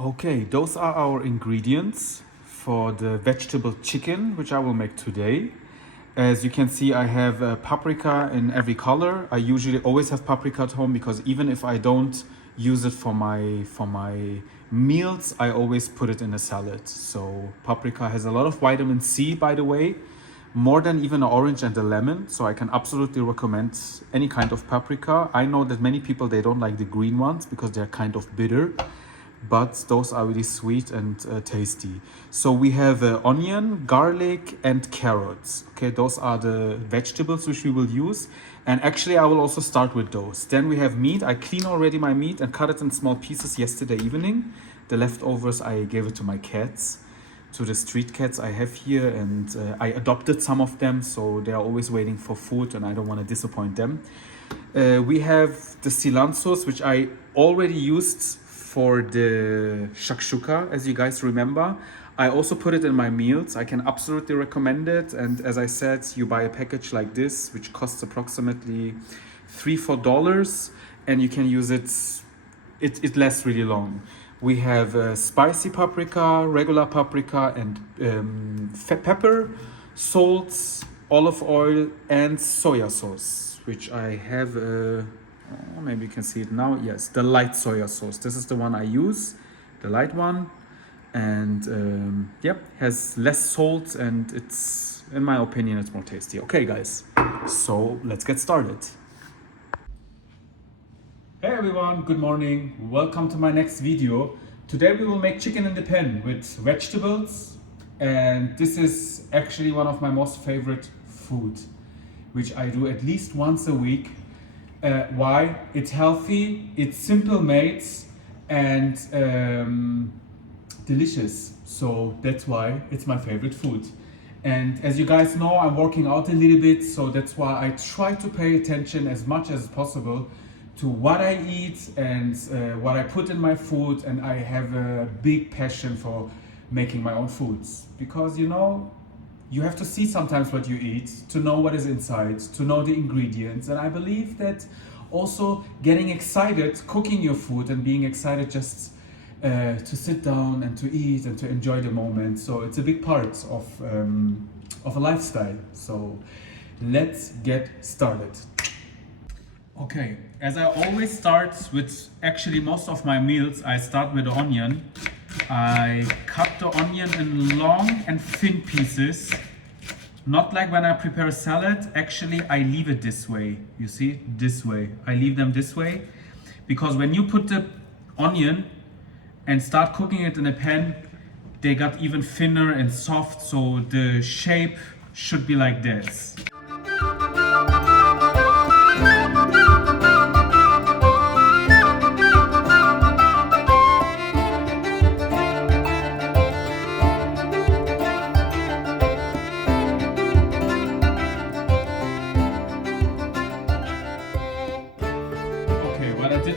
Okay, those are our ingredients for the vegetable chicken, which I will make today. As you can see, I have paprika in every color. I usually always have paprika at home because even if I don't use it for my meals, I always put it in a salad. So paprika has a lot of vitamin C, by the way, more than even an orange and a lemon. So I can absolutely recommend any kind of paprika. I know that many people, they don't like the green ones because they're kind of bitter, but those are really sweet and tasty. So we have onion, garlic, and carrots. Okay, those are the vegetables which we will use. And actually, I will also start with those. Then we have meat. I clean already my meat and cut it in small pieces yesterday evening. The leftovers, I gave it to my cats, to the street cats I have here, and I adopted some of them, so they are always waiting for food and I don't want to disappoint them. We have the cilantros, which I already used for the shakshuka, as you guys remember. I also put it in my meals. I can absolutely recommend it. And as I said, you buy a package like this, which costs approximately $3-4, and you can use it. It lasts really long. We have spicy paprika, regular paprika, and pepper, salt, olive oil, and soya sauce, which I have. Maybe you can see it now. Yes, the light soya sauce. This is the one I use, the light one. And yep, has less salt and it's, in my opinion, it's more tasty. Okay, guys, so let's get started. Hey everyone, good morning. Welcome to my next video. Today we will make chicken in the pan with vegetables. And this is actually one of my most favorite food, which I do at least once a week. Why? It's healthy, it's simple made, and delicious. So that's why it's my favorite food. And as you guys know, I'm working out a little bit, so that's why I try to pay attention as much as possible to what I eat and what I put in my food. And I have a big passion for making my own foods, because you have to see sometimes what you eat to know what is inside, to know the ingredients. And I believe that also getting excited, cooking your food and being excited just to sit down and to eat and to enjoy the moment. So it's a big part of a lifestyle. So let's get started. Okay, as I always start with actually most of my meals, I start with the onion. I cut the onion in long and thin pieces, not like when I prepare a salad. Actually, I leave it this way. You see, this way. I leave them this way because when you put the onion and start cooking it in a pan, they got even thinner and soft, so the shape should be like this.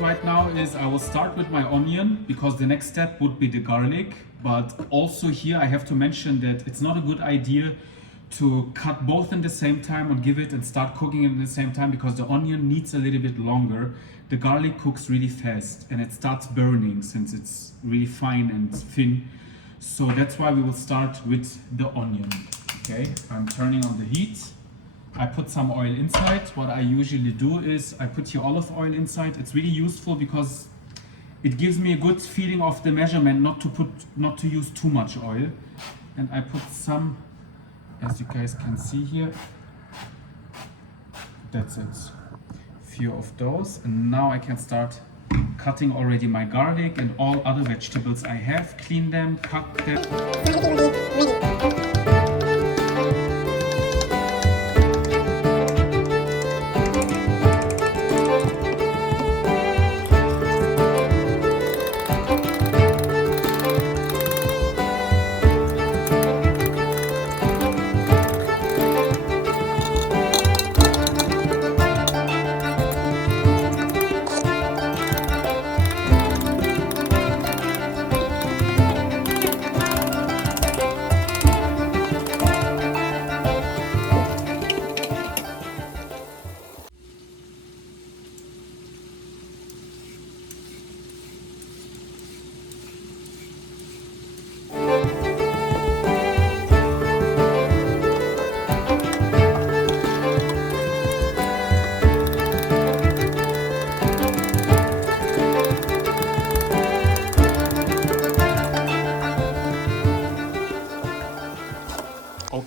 Right now is I will start with my onion because the next step would be the garlic. But also here I have to mention that it's not a good idea to cut both in the same time or give it and start cooking it at the same time, because the onion needs a little bit longer. The garlic cooks really fast and it starts burning since it's really fine and thin. So that's why we will start with the onion. Okay, I'm turning on the heat. I put some oil inside. What I usually do is I put here olive oil inside. It's really useful because it gives me a good feeling of the measurement, not to use too much oil. And I put some, as you guys can see here. That's it. Few of those. And now I can start cutting already my garlic and all other vegetables I have. Clean them, cut them.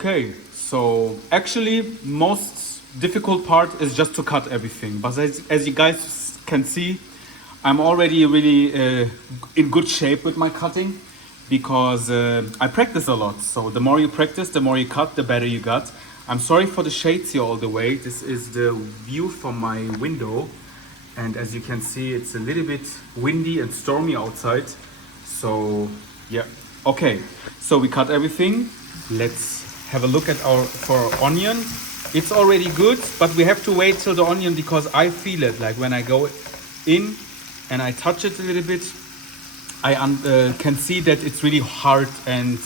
Okay, so actually most difficult part is just to cut everything. But as you guys can see, I'm already really in good shape with my cutting because I practice a lot. So the more you practice, the more you cut, the better you got. I'm sorry for the shades here all the way. This is the view from my window. And as you can see, it's a little bit windy and stormy outside. So yeah, okay. So we cut everything. Let's have a look at our onion. It's already good, but we have to wait till the onion because I feel it. Like when I go in and I touch it a little bit, I can see that it's really hard and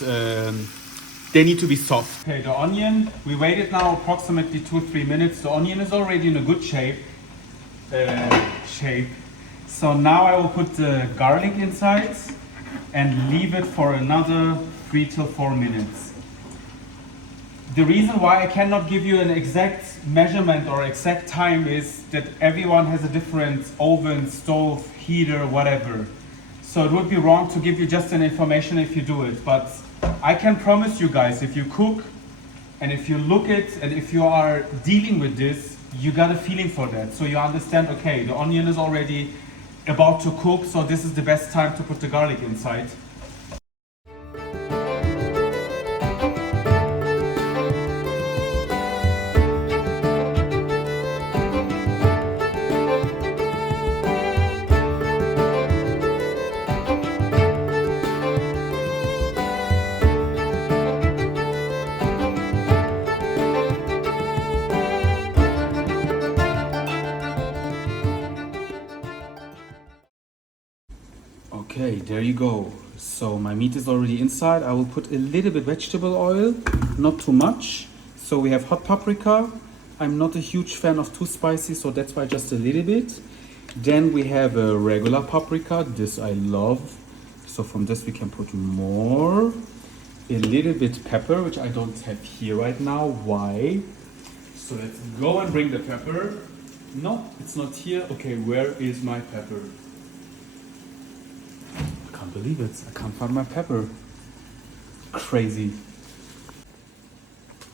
they need to be soft. Okay, the onion, we waited now approximately 2-3 minutes. The onion is already in a good shape. So now I will put the garlic inside and leave it for another 3 to 4 minutes. The reason why I cannot give you an exact measurement or exact time is that everyone has a different oven, stove, heater, whatever. So it would be wrong to give you just an information if you do it. But I can promise you guys, if you cook and if you look at and if you are dealing with this, you got a feeling for that. So you understand, okay, the onion is already about to cook, so this is the best time to put the garlic inside. Okay, there you go. So my meat is already inside. I will put a little bit vegetable oil, not too much. So we have hot paprika. I'm not a huge fan of too spicy, so that's why just a little bit. Then we have a regular paprika. This I love. So from this we can put more. A little bit pepper, which I don't have here right now. Why? So let's go and bring the pepper. No, it's not here. Okay, where is my pepper? I can't believe it. I can't find my pepper. Crazy.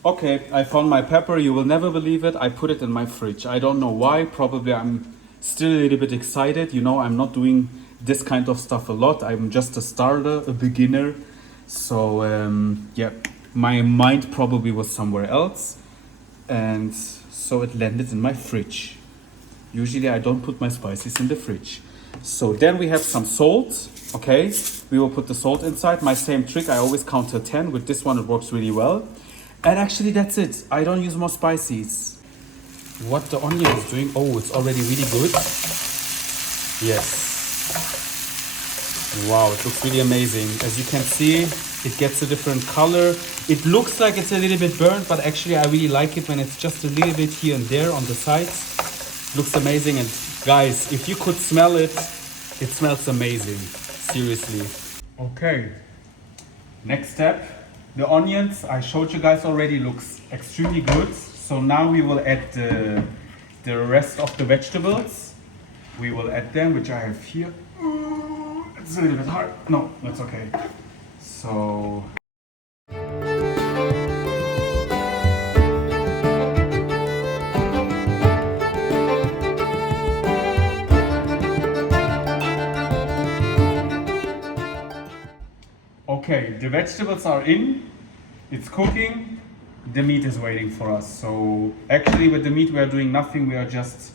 Okay, I found my pepper. You will never believe it. I put it in my fridge. I don't know why. Probably I'm still a little bit excited. You know, I'm not doing this kind of stuff a lot. I'm just a starter, a beginner. So yeah, my mind probably was somewhere else. And so it landed in my fridge. Usually I don't put my spices in the fridge. So then we have some salt. Okay, we will put the salt inside. My same trick, I always count to 10. With this one it works really well. And actually that's it. I don't use more spices. What the onion is doing, oh, it's already really good. Yes. Wow, it looks really amazing. As you can see, it gets a different color. It looks like it's a little bit burnt, but actually I really like it when it's just a little bit here and there on the sides. Looks amazing. And guys, if you could smell it, it smells amazing. Seriously. Okay, next step. The onions, I showed you guys already, looks extremely good. So now we will add the rest of the vegetables. We will add them, which I have here. It's a little bit hard. No, that's okay. So okay, the vegetables are in, it's cooking, the meat is waiting for us. So actually with the meat we are doing nothing, we are just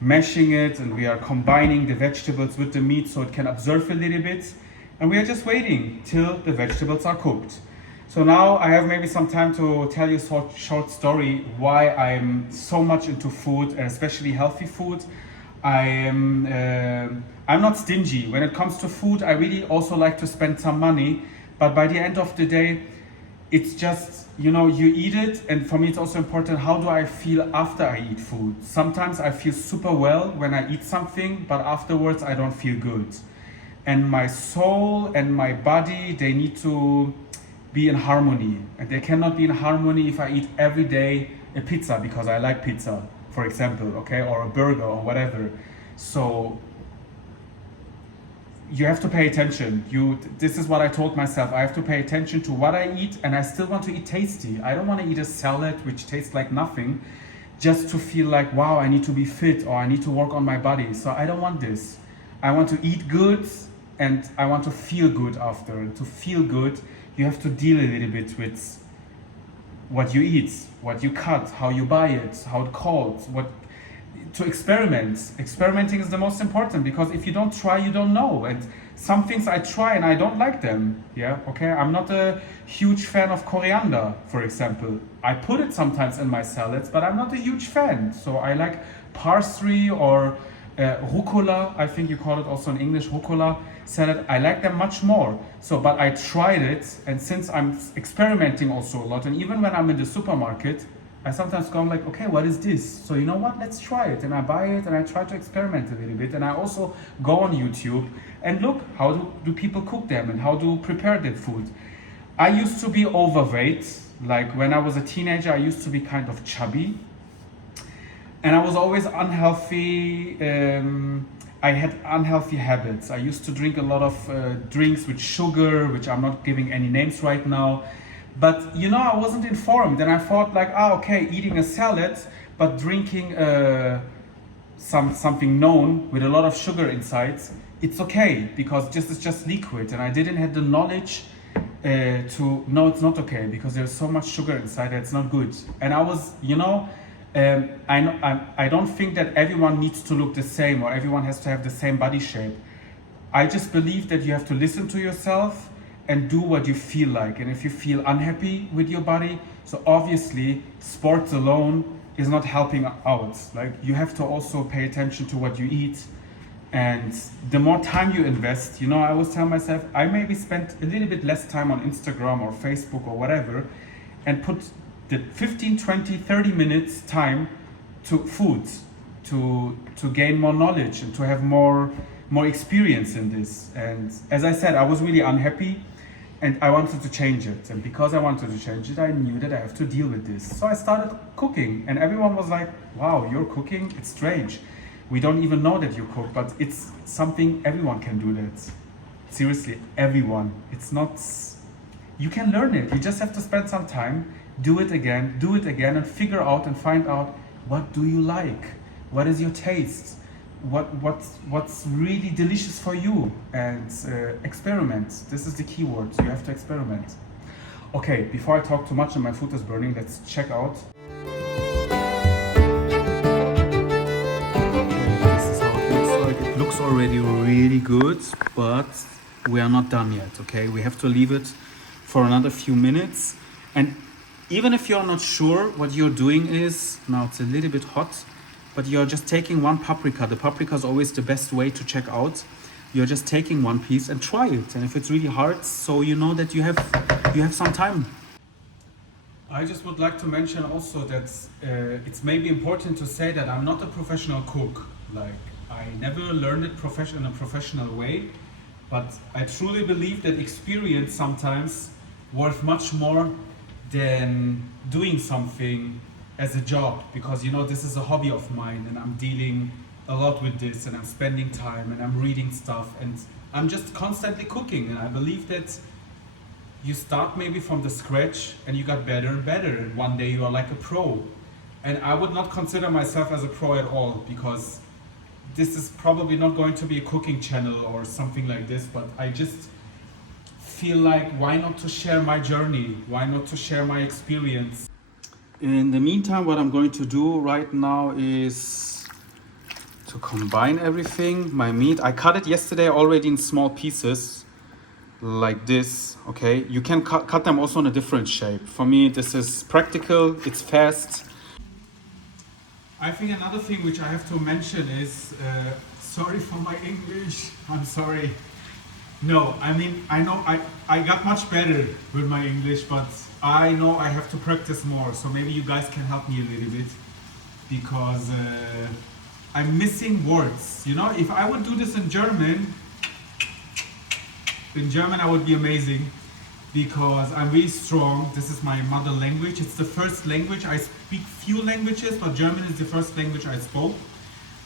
mashing it and we are combining the vegetables with the meat so it can absorb a little bit. And we are just waiting till the vegetables are cooked. So now I have maybe some time to tell you a short story why I'm so much into food, and especially healthy food. I'm not stingy. When it comes to food, I really also like to spend some money. But by the end of the day, it's just, you know, you eat it. And for me, it's also important, how do I feel after I eat food? Sometimes I feel super well when I eat something, but afterwards I don't feel good. And my soul and my body, they need to be in harmony. And they cannot be in harmony if I eat every day a pizza because I like pizza, for example, okay, or a burger or whatever. So you have to pay attention. This is what I told myself. I have to pay attention to what I eat, and I still want to eat tasty. I don't want to eat a salad which tastes like nothing just to feel like, wow, I need to be fit or I need to work on my body. So I don't want this. I want to eat good and I want to feel good after. And to feel good, you have to deal a little bit with what you eat, what you cut, how you buy it, how it cold, to experiment. Experimenting is the most important, because if you don't try, you don't know. And some things I try and I don't like them. Yeah, okay. I'm not a huge fan of coriander, for example. I put it sometimes in my salads, but I'm not a huge fan. So I like parsley or rucola. I think you call it also in English, rucola salad. I like them much more. So, but I tried it, and since I'm experimenting also a lot, and even when I'm in the supermarket, I sometimes go like, okay, what is this? So you know what, let's try it. And I buy it and I try to experiment a little bit. And I also go on YouTube and look, how do people cook them and how do prepare that food. I used to be overweight. Like when I was a teenager, I used to be kind of chubby. And I was always unhealthy. I had unhealthy habits. I used to drink a lot of drinks with sugar, which I'm not giving any names right now. But you know, I wasn't informed, and I thought like, okay, eating a salad, but drinking something known with a lot of sugar inside, it's okay, because this is just liquid. And I didn't have the knowledge to know it's not okay, because there's so much sugar inside that it's not good. And I was, I don't think that everyone needs to look the same or everyone has to have the same body shape. I just believe that you have to listen to yourself and do what you feel like. And if you feel unhappy with your body, so obviously sports alone is not helping out. Like you have to also pay attention to what you eat. And the more time you invest, I always tell myself, I maybe spend a little bit less time on Instagram or Facebook or whatever, and put the 15, 20, 30 minutes time to food, to gain more knowledge and to have more experience in this. And as I said, I was really unhappy and I wanted to change it. And because I wanted to change it, I knew that I have to deal with this. So I started cooking, and everyone was like, wow, you're cooking? It's strange. We don't even know that you cook, but it's something everyone can do that. Seriously, everyone. It's not, you can learn it. You just have to spend some time, do it again, and figure out and find out, what do you like? What is your taste? What's really delicious for you, and experiment. This is the key word. You have to experiment. Okay, before I talk too much and my food is burning, let's check out. This is how it looks like. It looks already really good, but we are not done yet. Okay, we have to leave it for another few minutes. And even if you're not sure what you're doing is, now it's a little bit hot, but you're just taking one paprika. The paprika is always the best way to check out. You're just taking one piece and try it. And if it's really hard, so you know that you have some time. I just would like to mention also that it's maybe important to say that I'm not a professional cook. Like, I never learned it in a professional way, but I truly believe that experience sometimes worth much more than doing something as a job, because this is a hobby of mine and I'm dealing a lot with this and I'm spending time and I'm reading stuff and I'm just constantly cooking. And I believe that you start maybe from the scratch and you got better and better, and one day you are like a pro. And I would not consider myself as a pro at all, because this is probably not going to be a cooking channel or something like this, but I just feel like, why not to share my journey? Why not to share my experience? In the meantime, what I'm going to do right now is to combine everything. My meat, I cut it yesterday already in small pieces, like this, okay? You can cut them also in a different shape. For me, this is practical, it's fast. I think another thing which I have to mention is, sorry for my English, I'm sorry. No, I mean, I know I got much better with my English, but I know I have to practice more. So maybe you guys can help me a little bit, because I'm missing words. If I would do this in German I would be amazing, because I'm really strong. This is my mother language. It's the first language. I speak few languages, but German is the first language I spoke.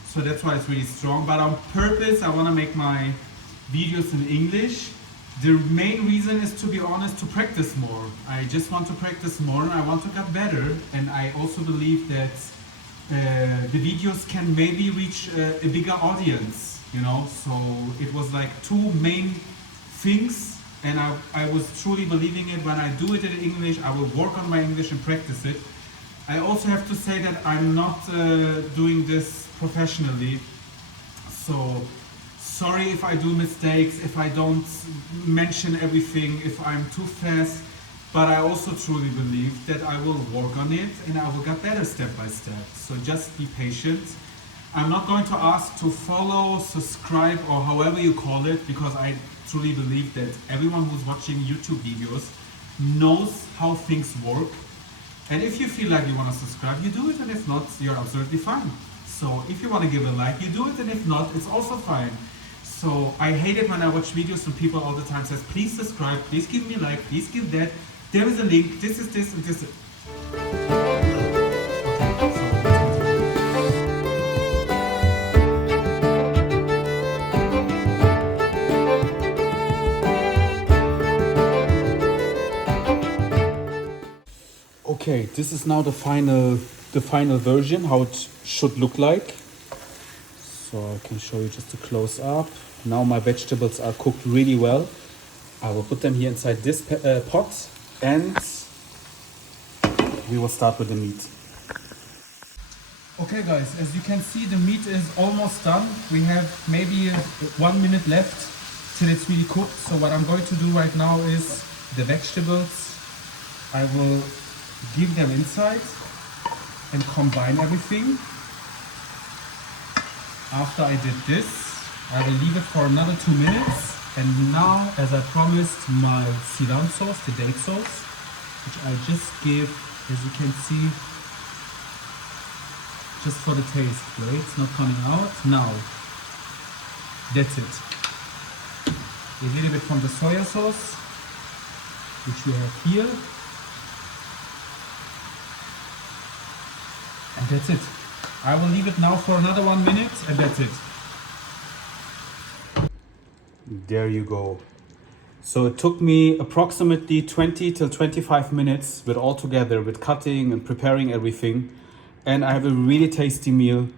So that's why it's really strong. But on purpose, I want to make my videos in English. The main reason is, to be honest, to practice more. I just want to practice more and I want to get better. And I also believe that the videos can maybe reach a bigger audience, you know. So it was like two main things, and I was truly believing it. When I do it in English, I will work on my English and practice it. I also have to say that I'm not doing this professionally. So sorry if I do mistakes, if I don't mention everything, if I'm too fast, but I also truly believe that I will work on it and I will get better step by step. So just be patient. I'm not going to ask to follow, subscribe, or however you call it, because I truly believe that everyone who's watching YouTube videos knows how things work. And if you feel like you want to subscribe, you do it, and if not, you're absolutely fine. So if you want to give a like, you do it, and if not, it's also fine. So I hate it when I watch videos and people all the time says, please subscribe, please give me a like, please give that. There is a link, this is this, and this is... Okay, this is now the final version, how it should look like. So I can show you just a close up. Now my vegetables are cooked really well. I will put them here inside this pot, and we will start with the meat. Okay guys, as you can see, the meat is almost done. We have maybe 1 minute left till it's really cooked. So what I'm going to do right now is the vegetables, I will give them inside and combine everything. After I did this, I will leave it for another 2 minutes. And now, as I promised, my Ceylon sauce, the date sauce, which I just give, as you can see, just for the taste, right? It's not coming out. Now, that's it. A little bit from the soya sauce, which we have here. And that's it. I will leave it now for another 1 minute, and that's it. There you go. So it took me approximately 20 till 25 minutes with all together, with cutting and preparing everything. And I have a really tasty meal,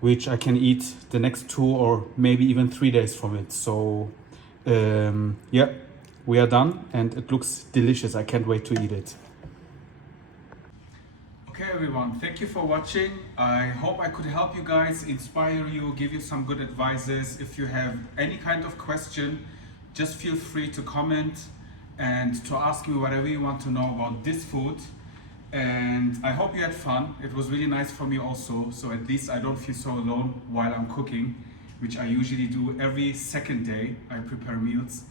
which I can eat the next 2 or maybe even 3 days from it. So yeah, we are done and it looks delicious. I can't wait to eat it. Okay everyone, thank you for watching. I hope I could help you guys, inspire you, give you some good advices. If you have any kind of question, just feel free to comment and to ask me whatever you want to know about this food. And I hope you had fun. It was really nice for me also, so at least I don't feel so alone while I'm cooking, which I usually do every second day. I prepare meals,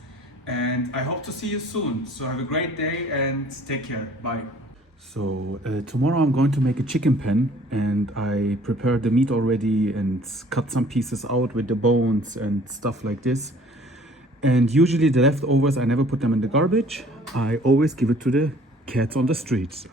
and I hope to see you soon. So have a great day and take care. Bye. So tomorrow I'm going to make a chicken pen, and I prepared the meat already and cut some pieces out with the bones and stuff like this. And usually the leftovers, I never put them in the garbage. I always give it to the cats on the streets.